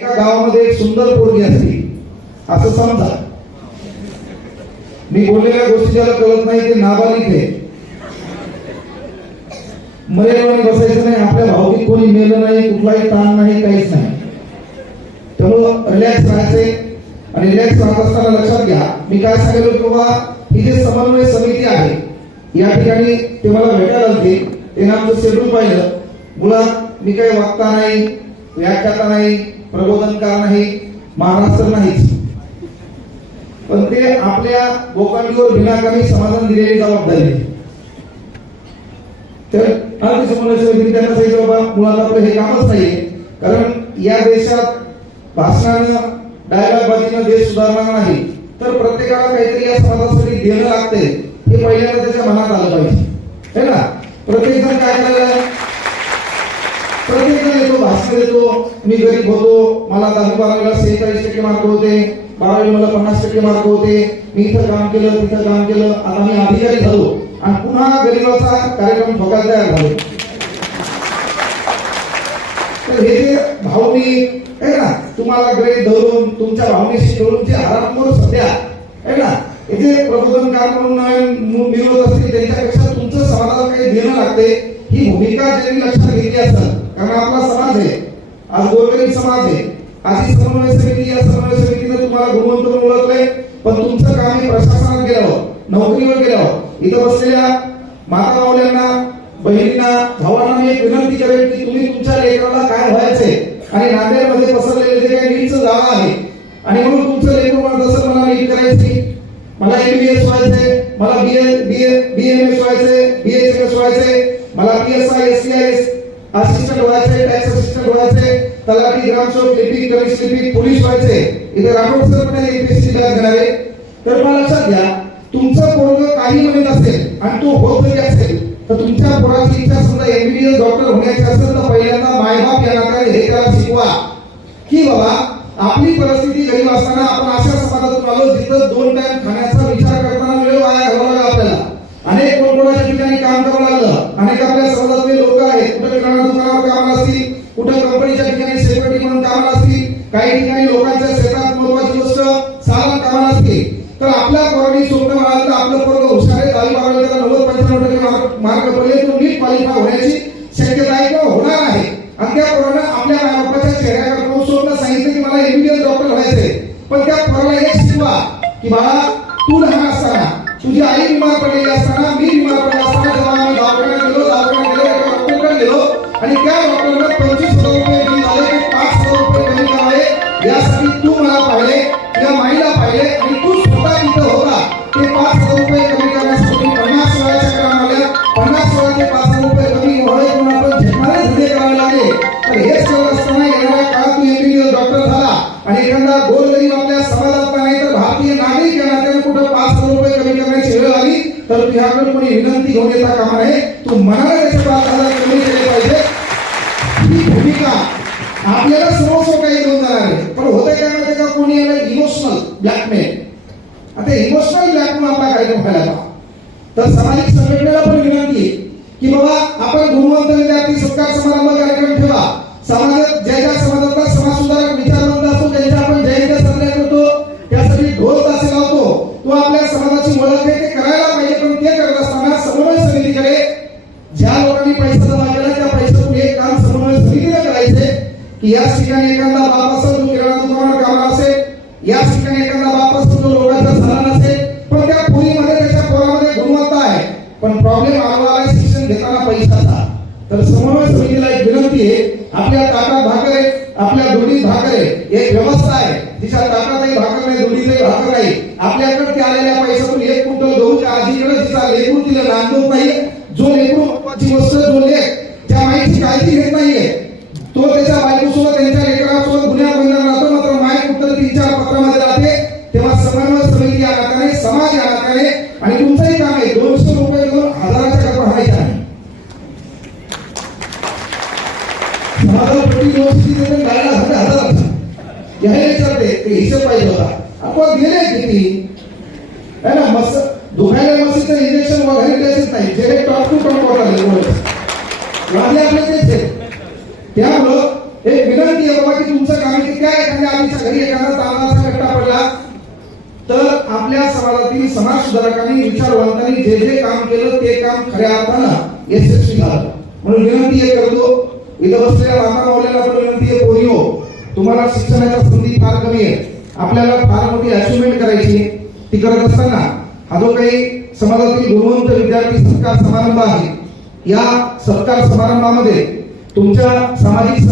एका गावामध्ये एक सुंदर पोरगी असते. असं समजा. मी बोललेल्या गोष्टी ज्याला कळत नाही ते नाबालिक आहे. मरेलवाणी बसायचं नाही आपल्या भावकीत कोणी मेलं नाही कुठलाही ताण नाही काहीच नाही. त्यामुळं रिलॅक्स राहायचे आणि रिलॅक्स राहत असताना लक्षात घ्या मी काय सांगितलं की बाबा ही जे समन्वय समिती आहे या ठिकाणी ते मला भेटायला होती ते आमचं शेड्यूल पाहिलं. मुळात मी काही वागता नाही व्याख्याता नाही प्रबोधन का नाही? महाराष्ट्र नाहीच. पण ते आपल्या गोकांडीवर विनाकामी समाधान दिलेली जबाबदारी तर आधी समन्वय त्यांना सांगितलं बाबा मुळात आपलं हे कामच नाहीये. कारण या देशात भाषणानं डायलॉग बाजीनं देश सुधारणार नाही. तर प्रत्येकाला काहीतरी या समाजासाठी देणं लागतंय हे पहिल्यांदा त्याच्या मनात आलं पाहिजे. येतो मी गरीब होतो मला दहावी बारावीला सेहेचाळीस टक्के मार्क होते बारावी मला पन्नास टक्के मार्क होते मी इथं काम केलं तिथं काम केलं आता मी अधिकारी झालो. आणि पुन्हा गरीबाचा कार्यक्रम ठोकायला तयार झाले. तर हे जे भावनिक आहे ना तुम्हाला ग्रेड धरून तुमच्या भावनेशी धरून जे आरामखोर सध्या आहे ना हे जे प्रबोधनकार म्हणून मिळवत असतील त्यांच्यापेक्षा तुमचं समाजाला काही देणं लागते ही भूमिका ज्यांनी लक्षात घेतली असेल कारण आपला समाज आहे. आज गोरगरीब समाज आहे. आज ही समन्वय समिती या समन्वय समितीने तुम्हाला गुणवंत म्हणून ओळखलंय. पण तुमचं काम हे प्रशासनात गेलं नोकरीवर गेलं इथं बसलेल्या माता मावल्यांना बहिणींना भावांना मी एक विनंती करेल की तुम्ही तुमच्या लेकराला काय व्हायचंय आणि नांदेडमध्ये पसरलेले जे काही नीटचं जागा आहे आणि म्हणून तुमचं लेकर मला जसं मला नीट करायची मला एमबीएस व्हायचंय मला बी बी बीएमएस व्हायचंय बीएचएमएस व्हायचंय मला पीएसआय एससीआयएस असिस्टंट व्हायचे टॅक्स असिस्टंट व्हायचे तलाठी ग्रामसेवक लिपिक कनिष्ठ लिपिक पोलीस व्हायचे. इथे राठोड सर पण एमपीएससी घेणार आहे तर मला लक्षात घ्या तुमचा पोरग काही म्हणत असेल आणि तो होत जरी असेल तर तुमच्या पोराची इच्छा समजा एमबीबीएस डॉक्टर होण्याची असेल तर पहिल्यांदा मायबाप या नात्याने हे त्याला शिकवा. की बाबा आपली परिस्थिती गरीब असताना आपण अशा समाजातून आलो जिथं दोन टाइम खाण्याचा विचार करताना वेळ वाया घालवावा लागला आपल्याला. अनेक कोणकोणाच्या ठिकाणी काम करावं लागलं अनेक आपल्या तर आपल्या पोरांनी स्वप्न म्हणाल तर आपलं पोरग हुशार आहे दहावी बारावी त्याला नव्वद पंच्याण्णव टक्के मार्क मार्क पडले तो नीट क्वालिफाय होण्याची शक्यता आहे किंवा होणार आहे. आणि त्या पोरानं आपल्या मायबापाच्या चेहऱ्यावर पाहून स्वप्न सांगितलं की मला एमबीबीएस डॉक्टर व्हायचंय पण त्या पोराला हे शिकवा की बाळा तू लहान असताना तुझी आई बीमार पडलेली असताना मी बीमार पडला असताना जेव्हा आम्ही दवाखान्यात गेलो दवाखान्यात गेलो एका डॉक्टरकडे गेलो आणि त्या डॉक्टरला पंचवीस हजार रुपये बिल झाले पाच हजार रुपये कमी करावे यासाठी तू मला पाहिले या माईला पाहिले आणि आणि एखादा गोरगरीब आपल्या समाजात नाही तर भारतीय नागरिक या नात्याने कुठं पाच हजार रुपये कमी करण्याची वेळ आली तर तुझ्याकडे कोणी विनंती घेऊन येता कामा नये. तू मनाला त्याचे पाच हजार कमी केले पाहिजे. ही भूमिका आपल्याला समोर काही घेऊन जाणार आहे पण होते काय माहिती का? कोणी याला इमोशनल ब्लॅकमेल आता इमोशनल ब्लॅकमेल आपला कार्यक्रम व्हायला तर सामाजिक संघटनेला पण विनंती आहे की बाबा आपण गुणवंत विद्यार्थी सत्कार समारंभ कार्यक्रम ठेवा. समाजात ज्या ज्या समाजात की याच ठिकाणी एखादा बाप असेल किराणा दुकानावर कामाला असेल याच ठिकाणी एखादा बाप असेल जो लोकांचा सरान असेल पण त्या पुरीमध्ये त्याच्या पोरामध्ये गुणवत्ता आहे. पण प्रॉब्लेम आला शिक्षण घेताना पैशाचा तर समन्वय समितीला एक विनंती आहे आपल्या ताटात भाकर आहे आपल्या दोडीत भाकर आहे एक व्यवस्था आहे. तिच्या ताटातही भाकर नाही दोडीतही भाकर नाही. आपल्याकडे त्या आलेल्या पैशातून एक कुंटल गहूच्या आजीकडे तिचा लेखून तिला नांदवत नाहीये जो लेखून महत्वाची जो लेख त्या माहिती काळजी घेत नाहीये. पाहिजे होता. आपण गेले किती? है ना मस दुखायला मशीचं इंजेक्शन वगैरे द्यायचंच नाही. जे टॉप टू टॉप वाटायला लागले आपले तेच आहे त्यामुळं एक विनंती आहे बाबा की तुमचं काम की काय एखाद्या आधीच्या घरी एखादा तांदळाचा कट्टा पडला तर आपल्या समाजातील समाज सुधारकांनी विचारवंतांनी जे जे काम केलं ते काम खऱ्या अर्थानं यशस्वी झालं. म्हणून विनंती हे करतो इथं बसलेल्या माता मावल्याला पण विनंती आहे पोलिओ तुम्हाला शिक्षणाच्या संधी फार कमी आहे आपल्याला फार मोठी अचिव्हमेंट करायची. ती करत असताना हा जो काही समाजातील गुणवंत विद्यार्थी सत्कार समारंभ आहे या सत्कार समारंभामध्ये तुमच्या सामाजिक